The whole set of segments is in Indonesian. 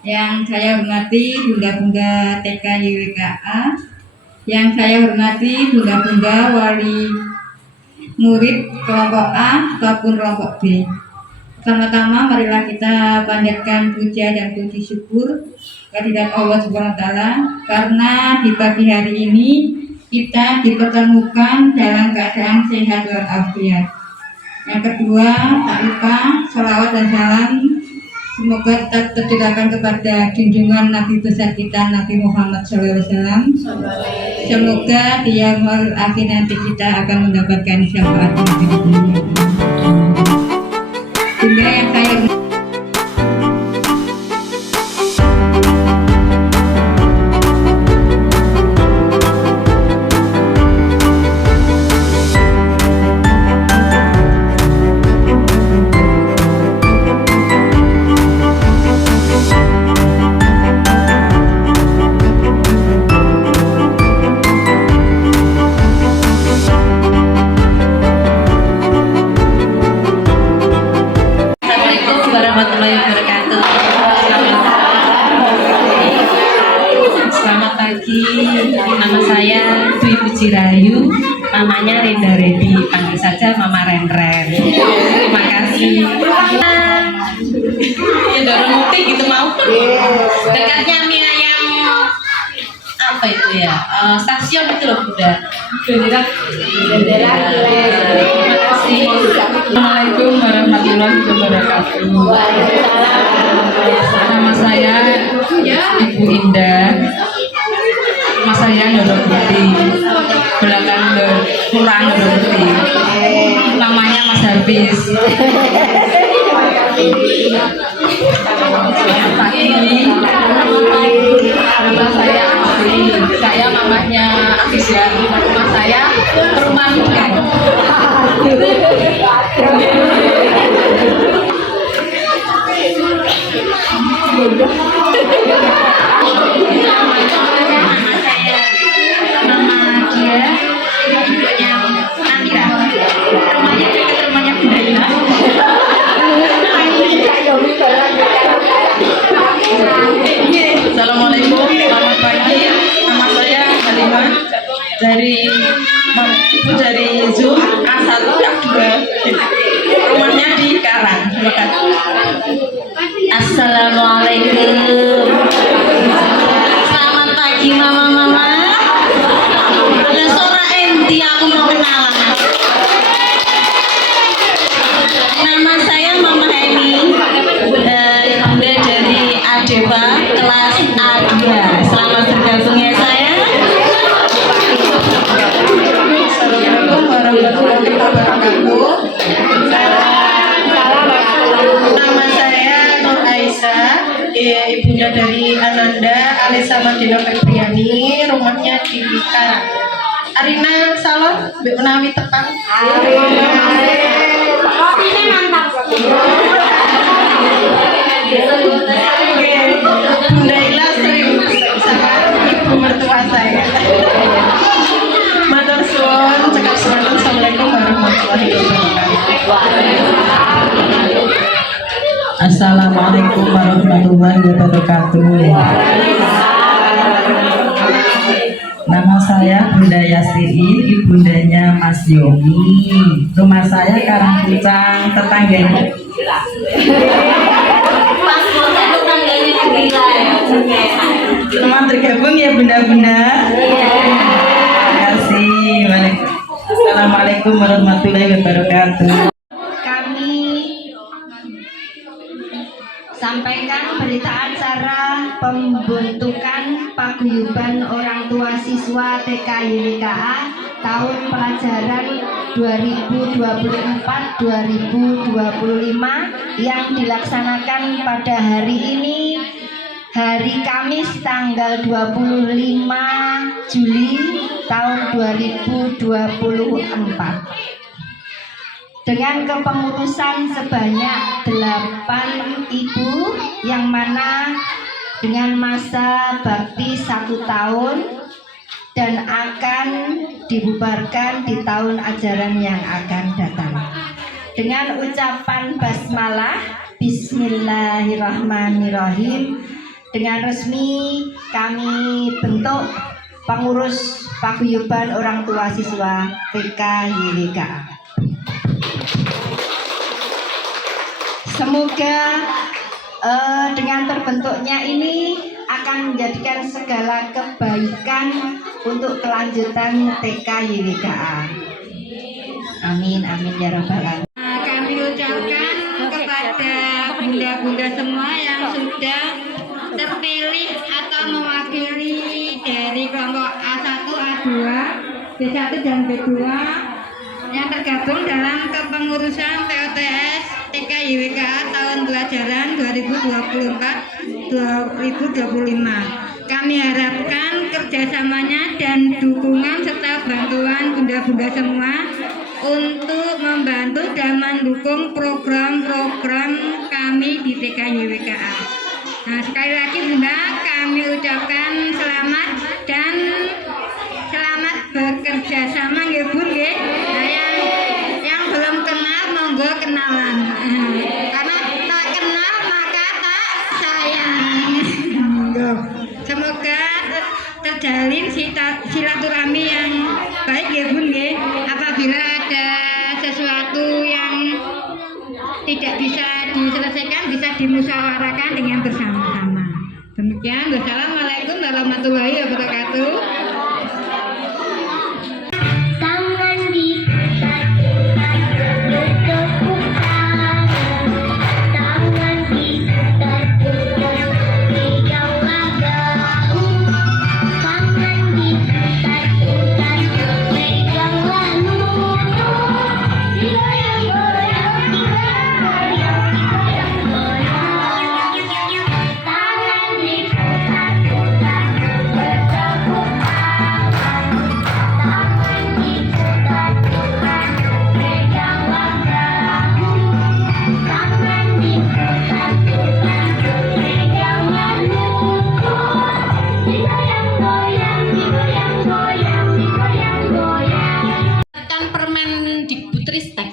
Yang saya hormati Bunda-Bunda TK YWKA, yang saya hormati Bunda-Bunda wali murid kelompok A ataupun kelompok B. Pertama-tama marilah kita panjatkan puja dan puji syukur kehadirat Allah Subhanahu wa taala karena di pagi hari ini kita dipertemukan dalam keadaan sehat walafiat. Yang kedua, tak lupa sholawat dan salam semoga tetap tercurahkan kepada junjungan Nabi besar kita Nabi Muhammad SAW. Semoga di yaumul akhir nanti kita akan mendapatkan syafaat Nabi di dunia. Sehingga yang saya warahmatullahi wabarakatuh. Selamat pagi, nama saya Dwi Puji Rahayu, namanya Renda Redi, panggil saja Mama Renren. Terima kasih. Ya dorong mutik gitu mau. Dekatnya mie ayam apa itu ya? Stasiun itu loh Bunda. Bendera. Terima kasih. Assalamualaikum warahmatullahi wabarakatuh. Nama saya Ibu Indah. Nama saya Ndoro Putih. Belakang Kurang Ndoro Putih. Namanya Mas Hafiz. Pagi ini nama saya Asri. Saya mamanya Hafiz ya. Rumah saya Perumahan Bukan. Assalamualaikum, selamat pagi. Nama saya Halimah dari Ibu dari Zoom A1 A2. Rumahnya di Karang. Terima kasih. Assalamualaikum. Selamat pagi mama-mama. Ada suara Enti, aku mau kenalan. Nama saya Mama Hemi, Bunda dari Adeva kelas A2. Selamat bergabung ya saya. Assalamualaikum warahmatullahi wabarakatuh. Nama saya Nur Aisyah, ibunda dari Ananda Alisa Madina Febriani, rumahnya di Karang. Arina Salon, Mbak Menawi Tepang. Ini mantap. Bunda Ila sering sama ibu mertua saya. Matur suwun, cekap suwun. Assalamualaikum warahmatullahi wabarakatuh. Assalamualaikum warahmatullahi wabarakatuh. Nama saya Bunda Yasri, ibundanya Mas Yomi. Rumah saya Karangpucang, tetangganya. Pas foto tetangganya gila ya. Selamat bergabung ya bunda-bunda. Terima kasih. Assalamualaikum warahmatullahi wabarakatuh. Kami sampaikan berita acara pembentukan paguyuban orang tua siswa TK YWKA tahun pelajaran 2024-2025 yang dilaksanakan pada hari ini, hari Kamis tanggal 25 Juli tahun 2024. Dengan kepengurusan sebanyak 8 ibu yang mana dengan masa bakti 1 tahun dan akan dibubarkan di tahun ajaran yang akan datang. Dengan ucapan basmalah, Bismillahirrahmanirrahim. dengan resmi kami bentuk pengurus paguyuban orang tua siswa TK YWKA. Semoga dengan terbentuknya ini akan menjadikan segala kebaikan untuk kelanjutan TK YWKA. Amin, amin ya rabbal alamin. Kami ucapkan kepada bunda-bunda semua yang sudah terpilih atau mewakili dari kelompok A1, A2, B1 dan B2 yang tergabung dalam kepengurusan POTS TK YWKA tahun pelajaran 2024-2025. Kami harapkan kerjasamanya dan dukungan serta bantuan bunda-bunda semua untuk membantu dan mendukung program-program kami di TK YWKA. Nah, sekali lagi Bunda, kami ucapkan selamat dan selamat bekerja sama ya Bun ya. Nah, yang belum kenal monggo kenalan. Karena tak kenal maka tak sayang. Semoga terjalin silaturahmi yang baik ya Bun ya. Apabila ada sesuatu yang tidak bisa diselesaikan bisa dimusyawarahkan dengan bersama-sama. Demikian, wassalamualaikum warahmatullahi wabarakatuh.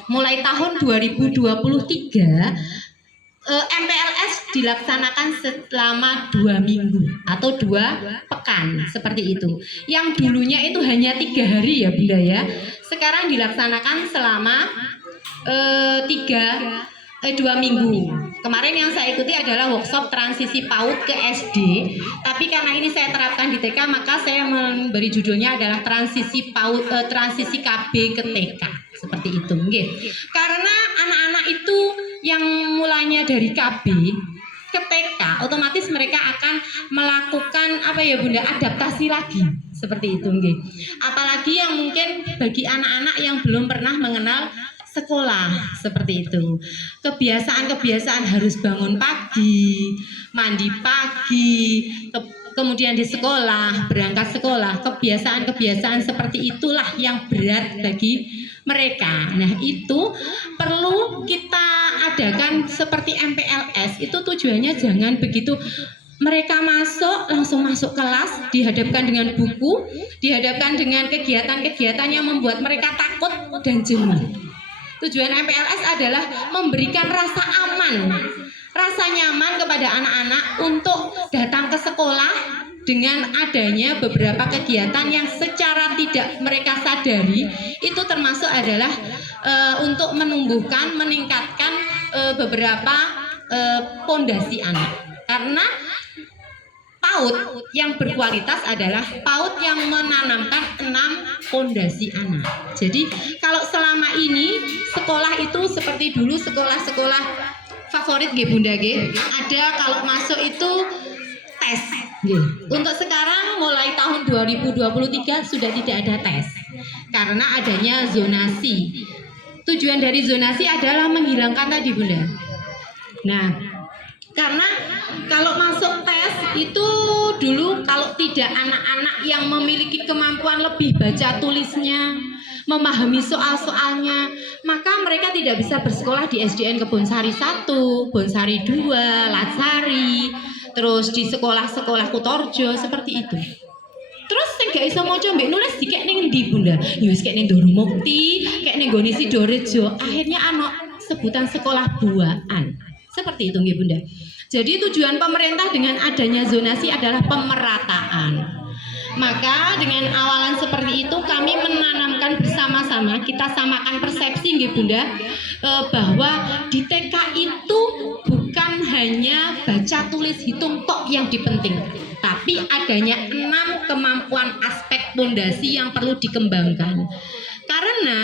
Mulai tahun 2023 MPLS dilaksanakan selama 2 minggu atau 2 pekan seperti itu. Yang dulunya itu hanya 3 hari ya Bunda ya. Sekarang dilaksanakan selama 2 minggu. Kemarin yang saya ikuti adalah workshop transisi PAUD ke SD. Tapi karena ini saya terapkan di TK, maka saya memberi judulnya adalah transisi PAUD, transisi KB ke TK. Seperti itu, karena anak-anak itu yang mulanya dari KB ke TK, otomatis mereka akan melakukan apa ya Bunda, adaptasi lagi, seperti itu, apalagi yang mungkin bagi anak-anak yang belum pernah mengenal sekolah, seperti itu. Kebiasaan-kebiasaan harus bangun pagi, mandi pagi, kemudian di sekolah, berangkat sekolah, kebiasaan-kebiasaan seperti itulah yang berat bagi mereka. Nah, itu perlu kita adakan seperti MPLS. Itu tujuannya jangan begitu mereka langsung masuk kelas, dihadapkan dengan buku, dihadapkan dengan kegiatan-kegiatan yang membuat mereka takut dan jenuh. Tujuan MPLS adalah memberikan rasa aman, rasa nyaman kepada anak-anak untuk datang ke sekolah dengan adanya beberapa kegiatan yang secara tidak mereka sadari itu termasuk adalah untuk meningkatkan beberapa pondasi anak. Karena PAUD yang berkualitas adalah PAUD yang menanamkan 6 pondasi anak. Jadi kalau selama ini sekolah itu seperti dulu sekolah-sekolah favorit Bunda ada kalau masuk itu tes. Untuk sekarang mulai tahun 2023 sudah tidak ada tes karena adanya zonasi. Tujuan dari zonasi adalah menghilangkan tadi Bunda. Nah, karena kalau masuk tes itu dulu kalau tidak anak-anak yang memiliki kemampuan lebih baca tulisnya, memahami soal-soalnya, maka mereka tidak bisa bersekolah di SDN Kebonsari 1, Bonsari 2, Latsari, terus di sekolah-sekolah Kutorjo seperti itu. Terus sing gak iso maca mbek nulis dikek ning ndi Bunda? Ya wis kek ning Doromukti, kek ning gone Sidorejo. Akhirnya ana sebutan sekolah buaan. Seperti itu nggih Bunda. Jadi tujuan pemerintah dengan adanya zonasi adalah pemerataan. Maka dengan awalan seperti itu kami menanamkan bersama-sama, kita samakan persepsi nggih Bunda, bahwa di TK itu bukan hanya baca tulis hitung tok yang dipenting, tapi adanya 6 kemampuan aspek pondasi yang perlu dikembangkan. Karena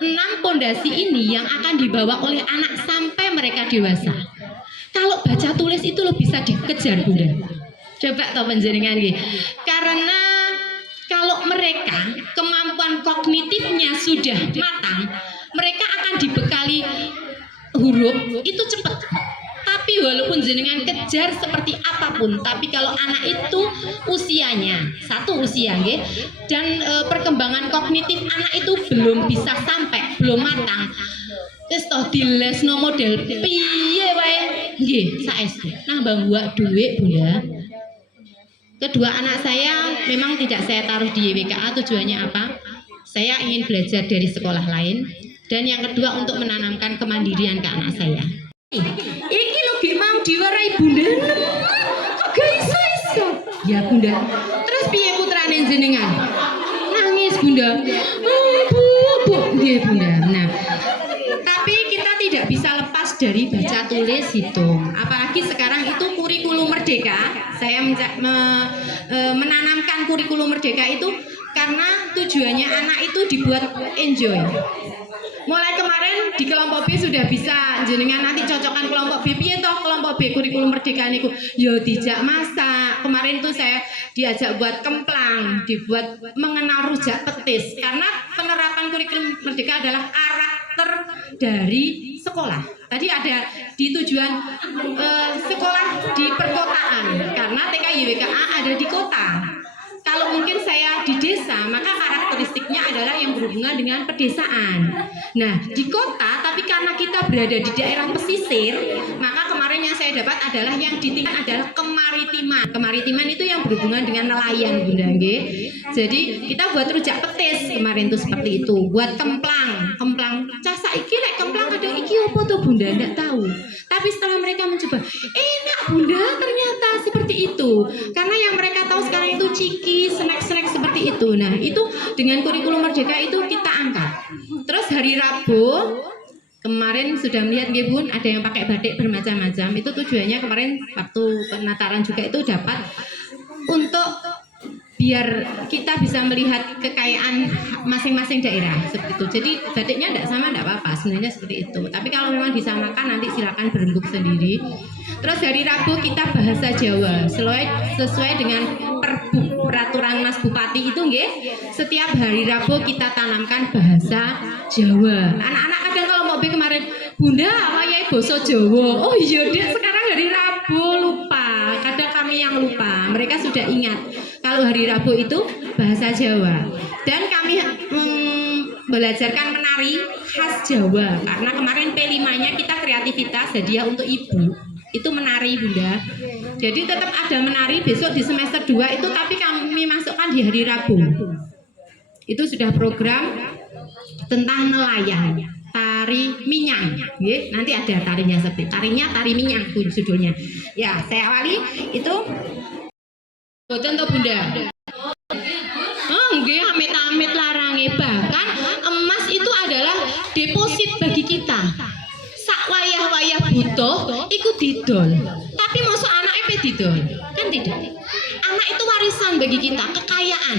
6 pondasi ini yang akan dibawa oleh anak sampai mereka dewasa. Kalau baca tulis itu lo bisa dikejar Bunda. Coba toh panjenengan nggih. Karena kalau mereka kemampuan kognitifnya sudah matang, mereka akan dibekali huruf itu cepat. Tapi walaupun jenengan kejar seperti apapun, tapi kalau anak itu usianya satu usia nggih, dan perkembangan kognitif anak itu belum bisa sampai, belum matang. Wis toh dilesno model piye wae nggih saestu. Nah, mbak duit Bunda. Kedua anak saya memang tidak saya taruh di YWKA, tujuannya apa? Saya ingin belajar dari sekolah lain, dan yang kedua untuk menanamkan kemandirian ke anak saya. Iki lho ge mau diwarai Bunda. Kok gak iso-iso? Ya Bunda. Terus piye putrane jenengan? Nangis Bunda. Bu, nggih Bunda. Nah, tapi kita tidak bisa lepas dari baca tulis hitung. Apalagi sekarang itu kurikulum merdeka. Saya menanamkan kurikulum merdeka itu karena tujuannya anak itu dibuat enjoy. Mulai kemarin di kelompok B sudah bisa, jenengan nanti cocokkan kelompok B, piye toh kelompok B kurikulum merdeka niku yo dijak masak. Kemarin tuh saya diajak buat kemplang, dibuat mengenal rujak petis, karena penerapan kurikulum merdeka adalah karakter dari sekolah. Tadi ada di tujuan sekolah di perkotaan, karena TK YWKA ada di kota. Kalau mungkin saya di desa, maka karakteristiknya adalah yang berhubungan dengan pedesaan. Nah, di kota, tapi karena kita berada di daerah pesisir, maka kemarin yang saya dapat adalah yang ditingkat adalah kemaritiman. Kemaritiman itu yang berhubungan dengan nelayan, Bunda nggih. Jadi kita buat rujak petis kemarin tuh seperti itu, buat kemplang. Cah saiki nek kemplang ada iki opo tuh Bunda, enggak tahu. Tapi setelah mereka mencoba, enak Bunda, ternyata seperti itu. Karena yang mereka tahu sekarang itu ciki, snack-snack seperti itu. Nah, itu dengan kurikulum merdeka itu kita angkat. Terus hari Rabu kemarin sudah melihat nggih Bun, ada yang pakai batik bermacam-macam. Itu tujuannya kemarin waktu penataran juga itu dapat untuk biar kita bisa melihat kekayaan masing-masing daerah seperti itu. Jadi batiknya tidak sama, tidak apa-apa sebenarnya seperti itu. Tapi kalau memang disamakan nanti silakan berembuk sendiri. Terus hari Rabu kita bahasa Jawa sesuai dengan peraturan Mas Bupati itu nggih. Setiap hari Rabu kita tanamkan bahasa Jawa. Anak-anak kadang kalau mau kemarin, Bunda wayahe basa Jawa. Oh iya Dek, sekarang hari Rabu lupa. Kadang kami yang lupa. Mereka sudah ingat kalau hari Rabu itu bahasa Jawa. Dan kami belajarkan menari khas Jawa. Karena kemarin P5-nya kita kreativitas hadiah untuk ibu. Itu menari Bunda. Jadi tetap ada menari besok di semester 2 itu, tapi kami masukkan di hari Rabu. Itu sudah program tentang nelayan, tari minyang. Nanti ada tarinya seperti tari minyang judulnya. Ya, saya awali itu boten to Bunda. Oh nggih, amit-amit larange. Bahkan emas itu adalah deposit bagi kita. Sak wayah-wayah butuh ikut didol. Tapi mosok anak pe didol? Kan tidak. Anak itu warisan bagi kita, kekayaan.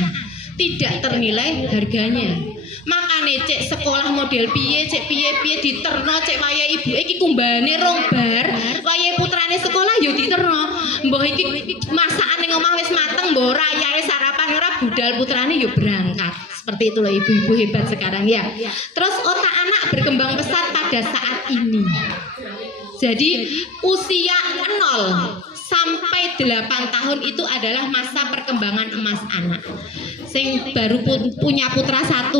Tidak ternilai harganya. Makane cek sekolah model piye, cek piye diterno, cek wayah ibu iki kumbane rong bar, wayah putrane sekolah yo diterno. Mbah iki masakan ning omah wis mateng, mbah ora ayahe sarapan ora budal putrane yo berangkat. Seperti itu loh ibu-ibu hebat sekarang ya. Terus otak anak berkembang pesat pada saat ini. Jadi usia 0 sampai 8 tahun itu adalah masa perkembangan emas anak. Sing baru punya putra 1,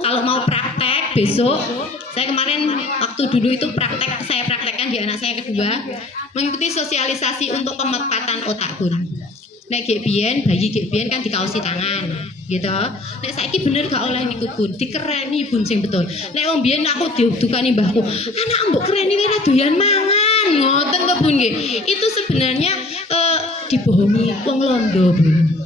kalau mau praktek besok, saya kemarin waktu dulu itu saya praktekkan di anak saya kedua, mengikuti sosialisasi untuk pemepatan otak Bun. Nek bayi gebien kan dikausi tangan, gitu. Nek saiki bener gak oleh niku Bun, dikereni Bun sing betul. Nek wong biyen aku diudukani mbahku, anak mbok kereni ora doyan mangan. Kan ngoten to Bun nggih. Itu sebenarnya dibohongi wong londo Bun.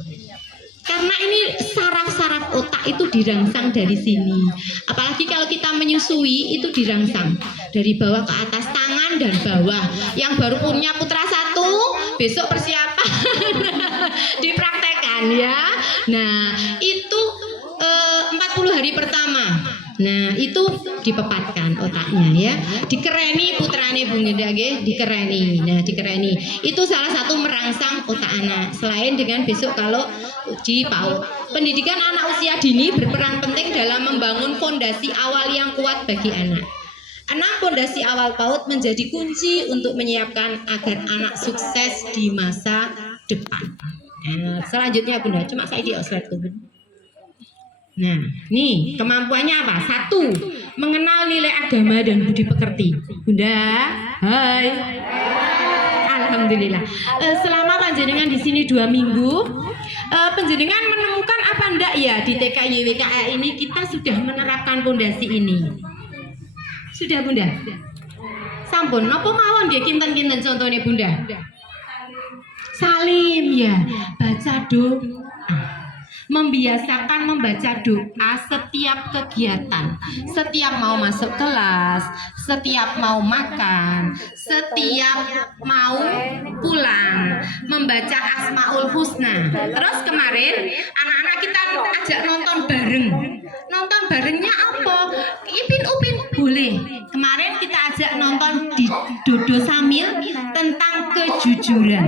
Karena ini saraf-saraf otak itu dirangsang dari sini. Apalagi kalau kita menyusui itu dirangsang dari bawah ke atas, tangan dan bawah. Yang baru punya putra 1 besok persiapan dipraktekkan ya. Nah itu 40 hari pertama. Nah itu dipepatkan otaknya ya, dikereni putrane Bung Genda nggih, dikereni. Nah dikereni itu salah satu merangsang otak anak. Selain dengan besok kalau uji PAUD, pendidikan anak usia dini berperan penting dalam membangun fondasi awal yang kuat bagi anak. 6 fondasi awal PAUD menjadi kunci untuk menyiapkan agar anak sukses di masa depan. Nah, selanjutnya Bunda, cuma saya di slide tuh. Nah, nih kemampuannya apa? 1, mengenal nilai agama dan budi pekerti. Bunda, hai. Alhamdulillah. Selama panjenengan di sini 2 minggu, panjenengan menemukan apa enggak ya di TKYWKA ini kita sudah menerapkan fondasi ini? Sudah Bunda? Sampun, napa mawon nggih kinten-kinten contohnya Bunda? Salim ya, baca doa. Membiasakan membaca doa setiap kegiatan, setiap mau masuk kelas, setiap mau makan, setiap mau pulang, membaca Asmaul Husna. Terus kemarin anak-anak kita ajak nonton bareng. Nonton barengnya apa? Ipin Upin boleh. Kemarin kita ajak nonton di Dodo Samil tentang kejujuran.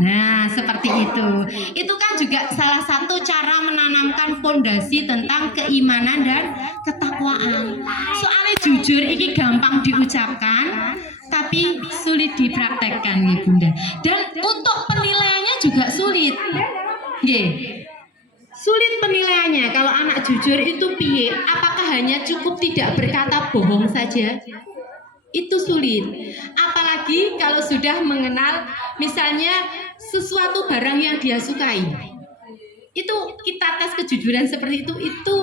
Nah, seperti itu. Itu kan juga salah satu cara menanamkan fondasi tentang keimanan dan ketakwaan. Soalnya jujur ini gampang diucapkan tapi sulit dipraktekkan nih Bunda. Dan untuk penilaiannya juga sulit. Nggih. Sulit penilaiannya. Kalau anak jujur itu piye? Apakah hanya cukup tidak berkata bohong saja? Itu sulit. Apalagi kalau sudah mengenal misalnya sesuatu barang yang dia sukai. Itu kita tes kejujuran seperti itu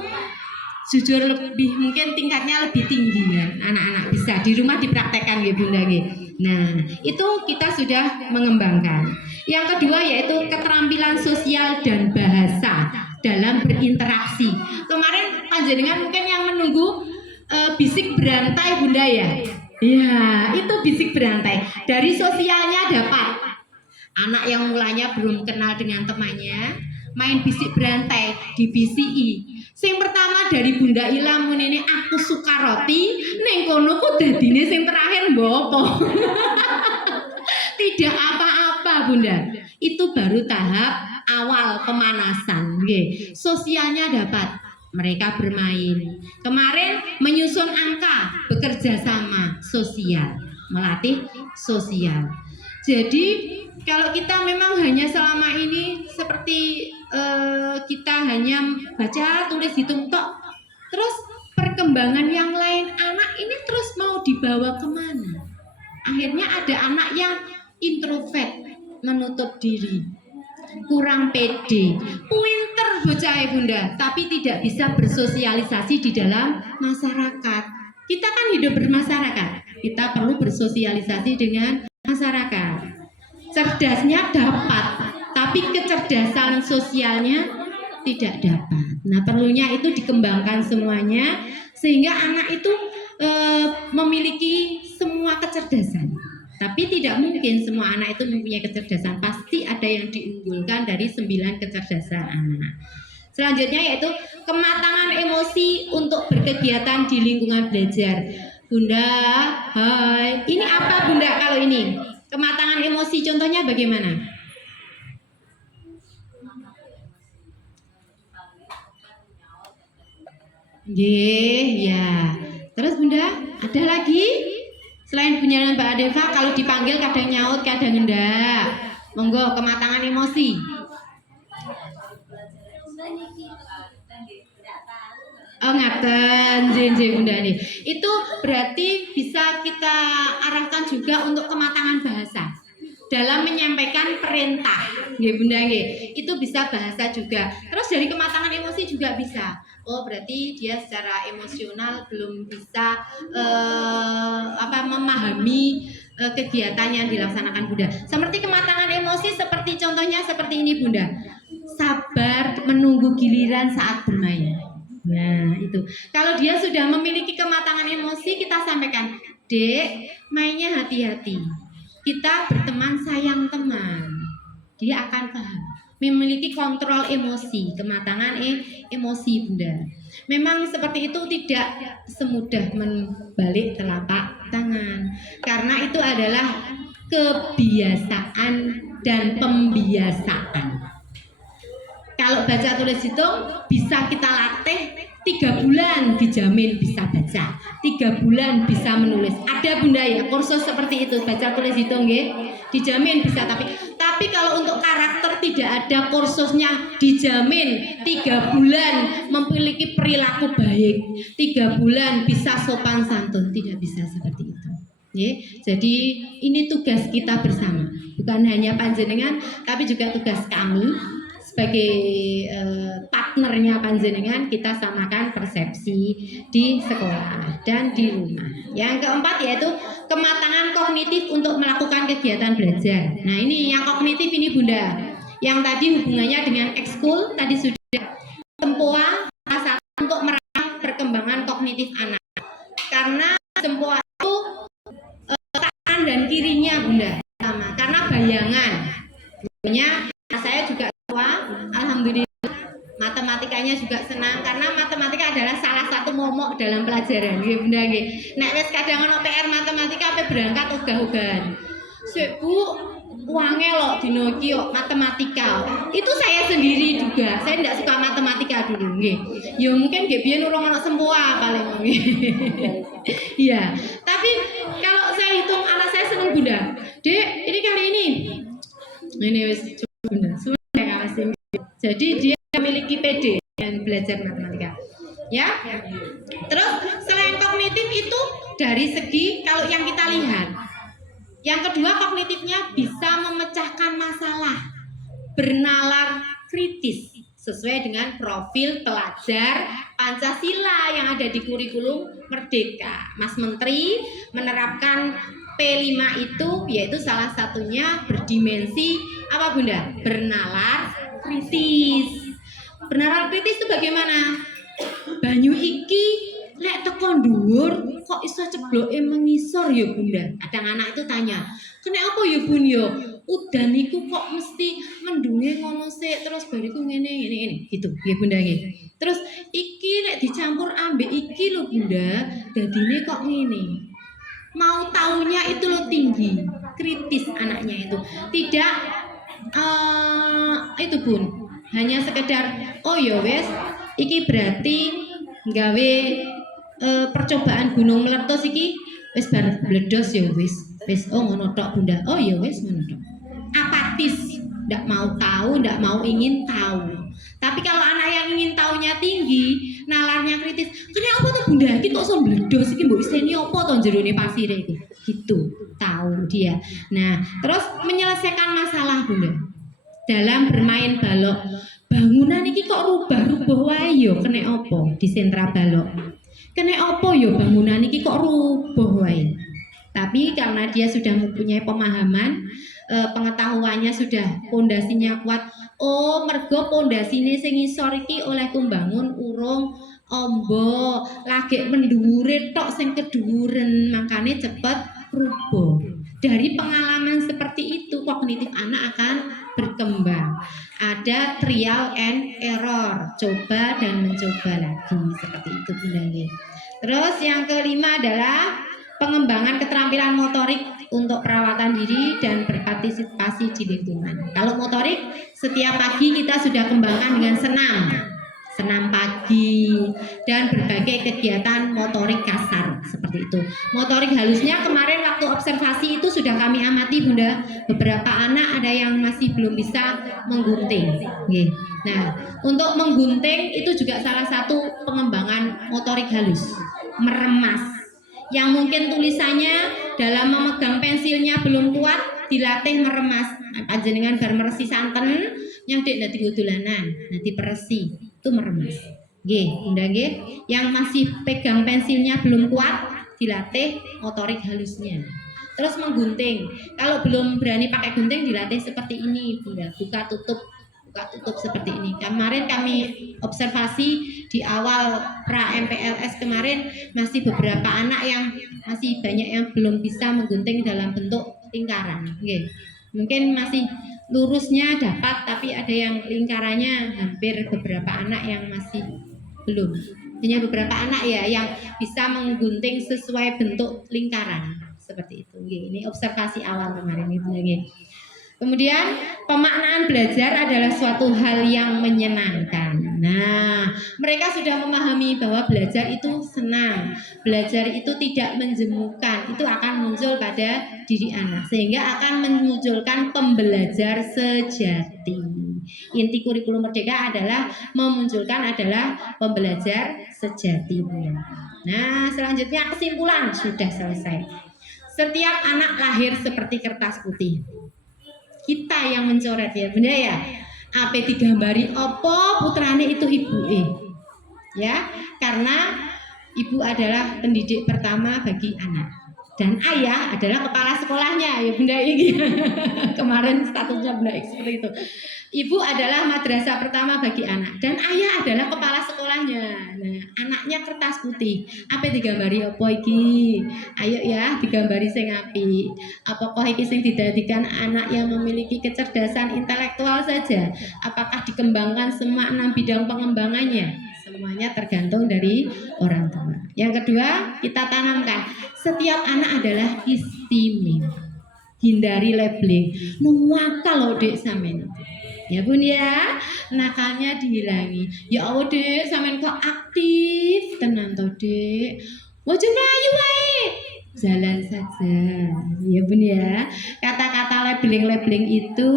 jujur lebih mungkin tingkatnya lebih tinggi ya. Anak-anak bisa di rumah dipraktekkan ya Bunda nggih. Nah, itu kita sudah mengembangkan. Yang kedua yaitu keterampilan sosial dan bahasa dalam berinteraksi. Kemarin panjenengan mungkin yang menunggu bisik berantai Bunda ya. Ya, itu bisik berantai. Dari sosialnya dapat. Anak yang mulanya belum kenal dengan temannya, main bisik berantai di BCI. Sing pertama dari Bunda Ila munine aku suka roti, ning kono ku dadine sing terakhir mbopo. Tidak apa-apa Bunda. Itu baru tahap awal pemanasan. Nggih. Sosialnya dapat. Mereka bermain. Kemarin menyusun angka, bekerja sama, sosial, melatih sosial. Jadi kalau kita memang hanya selama ini seperti kita hanya baca, tulis, hitung tok, terus perkembangan yang lain anak ini terus mau dibawa kemana? Akhirnya ada anak yang introvert, menutup diri, kurang pede, pinter bocah Bunda, tapi tidak bisa bersosialisasi di dalam masyarakat. Kita kan hidup bermasyarakat, kita perlu bersosialisasi dengan masyarakat. Cerdasnya dapat, tapi kecerdasan sosialnya tidak dapat. Nah, perlunya itu dikembangkan semuanya sehingga anak itu memiliki semua kecerdasan. Tapi tidak mungkin semua anak itu mempunyai kecerdasan. Pasti ada yang diunggulkan dari 9 kecerdasan anak. Selanjutnya yaitu kematangan emosi untuk berkegiatan di lingkungan belajar. Bunda, hai. Ini apa Bunda kalau ini? Kematangan emosi contohnya bagaimana? Ya. Terus Bunda, ada lagi? Selain punya Mbak Adeva, kalau dipanggil kadang nyaut, kadang enggak. Monggo, kematangan emosi. Oh ngaten, jenjeng Bunda nih. Itu berarti bisa kita arahkan juga untuk kematangan bahasa dalam menyampaikan perintah, nggih Bunda nggih. Itu bisa bahasa juga. Terus dari kematangan emosi juga bisa. Oh berarti dia secara emosional belum bisa memahami kegiatan yang dilaksanakan Bunda. Seperti kematangan emosi, seperti contohnya seperti ini Bunda. Sabar menunggu giliran saat bermain. Nah itu. Kalau dia sudah memiliki kematangan emosi, kita sampaikan, Dek, mainnya hati-hati. Kita berteman sayang teman. Dia akan paham. Memiliki kontrol emosi, kematangan emosi Bunda. Memang seperti itu tidak semudah membalik telapak tangan. Karena itu adalah kebiasaan dan pembiasaan. Kalau baca tulis hitung bisa kita latih 3 bulan dijamin bisa baca, 3 bulan bisa menulis. Ada Bunda ya kursus seperti itu baca tulis hitung ya, dijamin bisa. Tapi kalau untuk karakter tidak ada kursusnya dijamin 3 bulan memiliki perilaku baik, 3 bulan bisa sopan santun, tidak bisa seperti itu. Ya, jadi ini tugas kita bersama, bukan hanya panjenengan, tapi juga tugas kami sebagai partnernya panjenengan. Kita samakan persepsi di sekolah dan di rumah. Yang keempat yaitu kematangan kognitif untuk melakukan kegiatan belajar. Nah ini yang kognitif ini Bunda, yang tadi hubungannya dengan ekskul tadi sudah tempoa salah satu untuk merangsang perkembangan kognitif anak. Karena tempoa itu kanan dan kirinya Bunda sama, karena bayangan. Saya juga tua, alhamdulillah matematikanya juga senang karena matematika adalah salah satu momok dalam pelajaran. Nggih Bunda nggih. Nek wis kadang ono PR matematika ape berangkat ogah-ogahan. Sik Bu, uangnya loh dino iki kok matematika. Itu saya sendiri juga. Saya tidak suka matematika dulu nggih. Ya mungkin nggih biyen urung ono sempoa paling nggih. Iya. Tapi kalau saya hitung anak saya seneng Bunda. Dek, ini kali ini. Ini wis Bunda. Jadi dia memiliki PD dan belajar matematika. Ya. Terus selain kognitif itu dari segi kalau yang kita lihat. Yang kedua kognitifnya bisa memecahkan masalah, bernalar kritis sesuai dengan profil pelajar Pancasila yang ada di kurikulum Merdeka. Mas Menteri menerapkan P5 itu yaitu salah satunya berdimensi apa Bunda? Bernalar kritis. Bernalar kritis itu bagaimana? Banyu iki nek teko dhuwur kok iso cebloke mengisor ya Bunda. Kadang anak itu tanya, "Kena apa ya Bun ya? Udan iku kok mesti mendunge ngono sik terus bariku ngene gitu." Ya Bunda nggih. Terus iki nek dicampur ambek iki lho Bunda, dadine kok ngene. Mau taunya itu lo tinggi, kritis anaknya itu. Tidak itu Bun, hanya sekedar oh ya wes iki berarti nggawe percobaan gunung meletus iki wis bar bledos ya wis oh ngono tok Bunda. Oh ya wis ngono tok. Apatis, ndak mau tahu, ndak mau ingin tahu. Tapi kalau anak yang ingin tahunya tinggi, nalarnya kritis, kenapa apa tuh Bunda? Iki kok iso bledos iki mbok iseni apa to jerone pasire iki? Gitu, tahu dia. Nah, terus menyelesaikan masalah Bunda. Dalam bermain balok, bangunan iki kok rubah-rubah wae yo kena apa di sentra balok. Kena apa yo bangunan iki kok rubah wae. Tapi karena dia sudah mempunyai pemahaman, pengetahuannya sudah pondasinya kuat. Oh, mergo pondasine sing ngisor iki oleh kumbangun urung ombo, lagi mendhuwure tok sing kedhuwuren, makane cepet rubuh. Dari pengalaman seperti itu, kognitif anak akan berkembang. Ada trial and error, coba dan mencoba lagi seperti itu Bunda. Terus yang kelima adalah pengembangan keterampilan motorik untuk perawatan diri dan berpartisipasi di lingkungan. Kalau motorik, setiap pagi kita sudah kembangkan dengan senam pagi dan berbagai kegiatan motorik kasar seperti itu. Motorik halusnya kemarin waktu observasi itu sudah kami amati Bunda, beberapa anak ada yang masih belum bisa menggunting. Nah, untuk menggunting itu juga salah satu pengembangan motorik halus, meremas. Yang mungkin tulisannya dalam memegang pensilnya belum kuat, dilatih meremas. Panjenengan bar meresi santen yang dek dadi dolanan, nanti peresi itu meremas. Nggih, Bunda nggih. Yang masih pegang pensilnya belum kuat, dilatih motorik halusnya. Terus menggunting. Kalau belum berani pakai gunting dilatih seperti ini, Bunda. Buka tutup seperti ini. Kemarin kami observasi di awal pra MPLS kemarin masih beberapa anak yang masih banyak yang belum bisa menggunting dalam bentuk lingkaran. Oke. Mungkin masih lurusnya dapat tapi ada yang lingkarannya hampir beberapa anak yang masih belum. Hanya beberapa anak ya yang bisa menggunting sesuai bentuk lingkaran seperti itu. Ini observasi awal kemarin itu lagi. Kemudian pemaknaan belajar adalah suatu hal yang menyenangkan. Nah, mereka sudah memahami bahwa belajar itu senang, belajar itu tidak menjemukan, itu akan muncul pada diri anak, sehingga akan memunculkan pembelajar sejati. Inti kurikulum merdeka adalah memunculkan adalah pembelajar sejati. Nah, selanjutnya kesimpulan sudah selesai. Setiap anak lahir seperti kertas putih. Kita yang mencoret ya Bunda ya. Apa digambari opo putrane itu ibu ya, karena ibu adalah pendidik pertama bagi anak dan ayah adalah kepala sekolahnya ya Bunda ini. Kemarin statusnya Bunda seperti itu. Ibu adalah madrasah pertama bagi anak dan ayah adalah kepala sekolahnya. Nah, anaknya kertas putih. Apa digambari opo iki? Ayo ya digambari sing apik. Apakah iki sing didadikan anak yang memiliki kecerdasan intelektual saja? Apakah dikembangkan semua 6 bidang pengembangannya? Semuanya tergantung dari orang tua. Yang kedua, kita tanamkan setiap anak adalah istimewa. Hindari labeling. Nuwakal lho Dek sampean. Ya Bun ya, nakalnya dihilangi. Ya Allah Dek, sampean kok aktif tenan to Dek. Ojo mlayu wae. Jalan saja. Ya Bun ya. Kata-kata labeling-labeling itu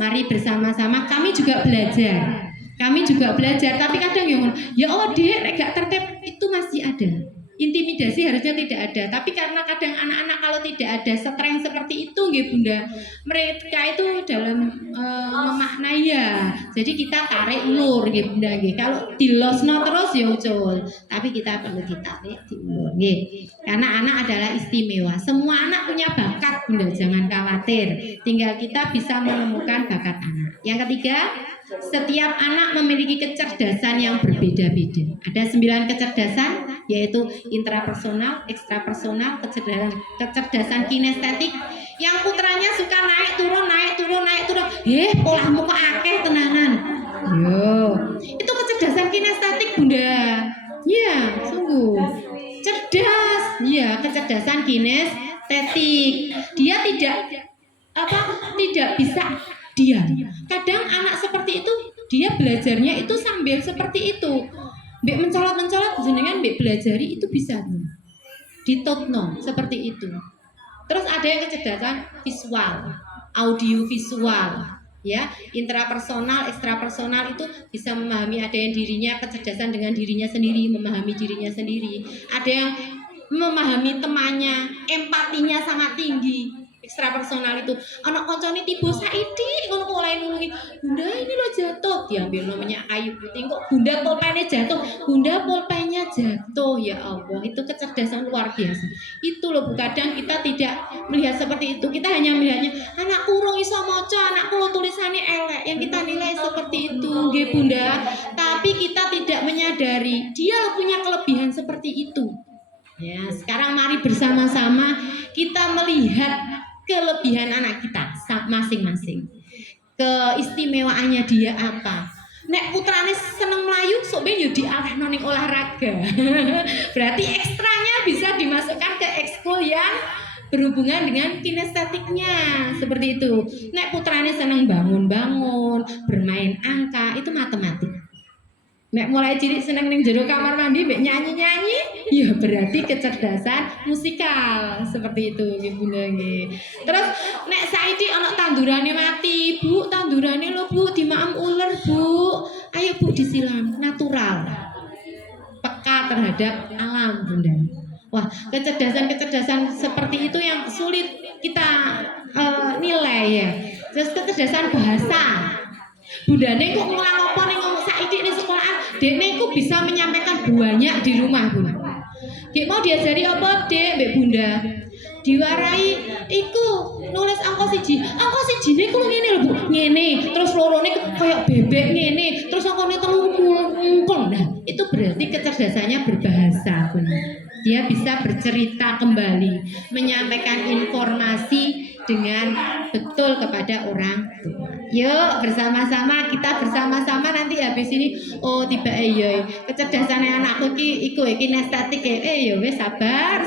mari bersama-sama kami juga belajar. Tapi kadang ya Allah Dek, gak tertib itu masih ada. Intimidasi harusnya tidak ada, tapi karena kadang anak-anak kalau tidak ada strength seperti itu nggih Bunda, mereka itu dalam memaknai ya. Jadi kita tarik ulur nggih Bunda nggih. Kalau dilosno terus ya ucul, tapi kita perlu ditarik diulur nggih. Karena anak adalah istimewa. Semua anak punya bakat Bunda, jangan khawatir. Tinggal kita bisa menemukan bakat anak. Yang ketiga, setiap anak memiliki kecerdasan yang berbeda-beda. Ada 9 kecerdasan, yaitu intrapersonal, ekstrapersonal, kecerdasan kinestetik. Yang putranya suka naik turun. Polahmu kok akeh tenanan. Yo, itu kecerdasan kinestetik Bunda. Ya, sungguh cerdas. Ya, kecerdasan kinestetik. Dia tidak bisa diam. Kadang anak seperti itu dia belajarnya itu sambil seperti itu. Mbak mencolot jenengan mbak belajari itu bisa ditutno seperti itu. Terus ada yang kecerdasan visual, audio visual, ya, intrapersonal, ekstrapersonal itu bisa memahami, ada yang dirinya kecerdasan dengan dirinya sendiri, memahami dirinya sendiri. Ada yang memahami temannya, empatinya sangat tinggi. Ekstrapersonal itu anak koncone tiba saiki ngono mulai nulungi Bunda ini lo jatuh, diambil namanya Ayu Putih kok Bunda pulpennya jatuh ya Allah, itu kecerdasan luar biasa itu loh. Kadang kita tidak melihat seperti itu, kita hanya melihatnya anakku urung iso maca, anakku lo tulisannya elek, yang kita nilai seperti itu nggih Bunda, tapi kita tidak menyadari dia punya kelebihan seperti itu ya. Sekarang mari bersama-sama kita melihat kelebihan anak kita masing-masing, keistimewaannya dia apa. Nek putrane seneng melayu, sok ben yo diarehno ning olahraga. Berarti ekstranya bisa dimasukkan ke ekskul yang berhubungan dengan kinestetiknya seperti itu. Nek putrane seneng bangun-bangun, bermain angka, itu matematik. Nek mulai cilik seneng ning jero kamar mandi mbek nyanyi-nyanyi, ya berarti kecerdasan musikal seperti itu nggih Bunda nggih. Terus nek saiki ana tandurane mati, Bu, tandurane lho Bu, dimaem uler Bu. Ayo Bu disilam, natural. Peka terhadap alam Bunda. Wah, kecerdasan seperti itu yang sulit kita nilai ya. Terus kecerdasan bahasa. Bundane kok ngulang apa ning ngomong saiki ning sekolahan, dekne iku bisa menyampaikan banyak di rumah, Bun. Dek mau diajari apa, Dek, Mbak Bunda? diwarai iku nulis angka siji ini ku ngene lho Bu, ngene, terus lorone kayak bebek ngene, terus angkane telu ngungkul. Nah, itu berarti kecerdasannya berbahasa, Bu. Dia bisa bercerita kembali, menyampaikan informasi dengan betul kepada orang tua. Yuk bersama-sama, kita bersama-sama nanti habis ini. Oh tiba iya kecerdasannya anakku ki iku kinestetik ya wes sabar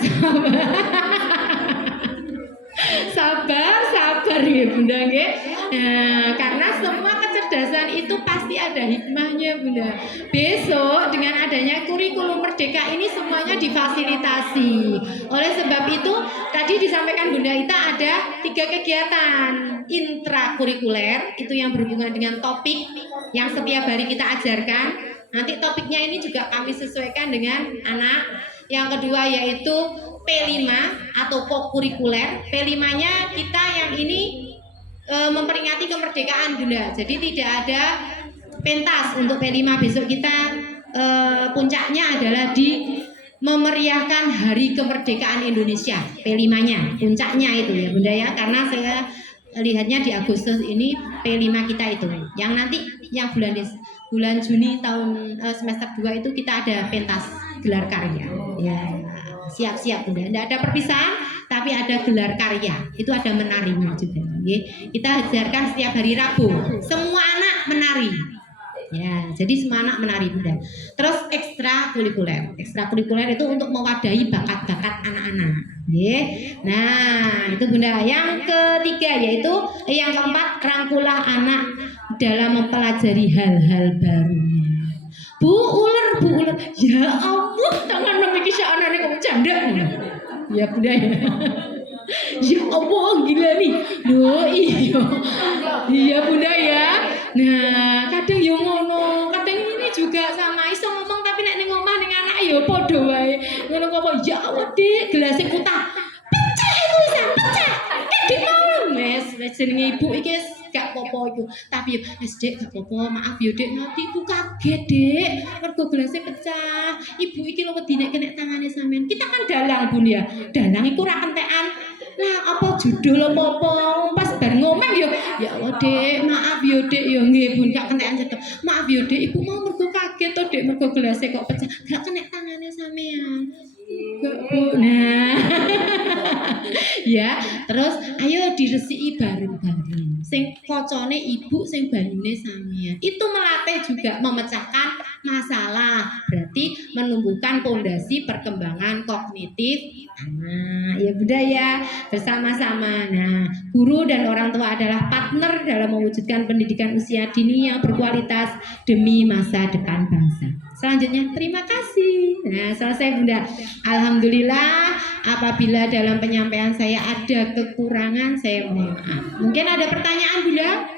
sabar ya Bunda nggih. Karena semua kecerdasan itu pasti ada hikmahnya Bunda. Besok dengan adanya kurikulum merdeka ini semuanya difasilitasi. Oleh sebab itu tadi disampaikan Bunda Ita ada 3 kegiatan intrakurikuler itu yang berhubungan dengan topik yang setiap hari kita ajarkan. Nanti topiknya ini juga kami sesuaikan dengan anak. Yang kedua yaitu P5 atau kokurikuler. P5-nya kita yang ini memperingati kemerdekaan Bunda. Jadi tidak ada pentas untuk P5 besok kita puncaknya adalah di memeriahkan Hari Kemerdekaan Indonesia. P5-nya puncaknya itu ya Bunda ya, karena saya lihatnya di Agustus ini P5 kita itu. Yang nanti yang bulan Juni tahun semester 2 itu kita ada pentas gelar karya. Ya, siap-siap Bunda. Tidak ada perpisahan tapi ada gelar karya. Itu ada menarinya juga. Kita ajarkan setiap hari Rabu. Semua anak menari. Ya, jadi semua anak menari Bunda. Terus ekstrakurikuler. Ekstrakurikuler itu untuk mewadahi bakat-bakat anak-anak. Nah, itu Bunda. Yang ketiga yaitu yang keempat rangkulah anak dalam mempelajari hal-hal barunya. Bu ular. Ya Allah, tangan memiliki anaknya kamu canda. Ya Bunda ya. Ya Allah gila nih. Loh iya Bunda ya. Nah kadang yo ngono, kadang ini juga sama iso ngomong tapi nek ning omah ning anak yo padha wae. Ngono kok ya Allah Dik, gelas kutah. Pecah iku wis pecah. Dik mau wis jenenge ibu iki gak apa-apa iku. Tapi wis Dik gak apa-apa, maaf yo Dik, nanti ibu kaget Dik. Mergo gelasnya pecah. Ibu iki lho wedi nek kena tangane sampean. Kita kan dalang Bun ya. Dalang iku ra kentekan. Nah, apa judul apa pas bar ngomong ya Allah Dek, maaf yo Dek yo nggih Bun gak kentekan cetha. Maaf yo Dek, ibu mau mergo kaget to Dek mergo gelasnya kok pecah. Gak kena tangane sampean. Nah. Ya, terus ayo diresiki bareng-bareng. Sing kocone ibu, sing banyune sampean. Itu melatih juga memecahkan masalah. Berarti menumbuhkan pondasi perkembangan kognitif anak. Ya Bunda ya, bersama-sama. Nah, guru dan orang tua adalah partner dalam mewujudkan pendidikan usia dini yang berkualitas demi masa depan bangsa. Selanjutnya, terima kasih. Nah, selesai Bunda. Alhamdulillah, apabila dalam penyampaian saya ada kekurangan, saya mohon maaf. Mungkin ada pertanyaan Bunda?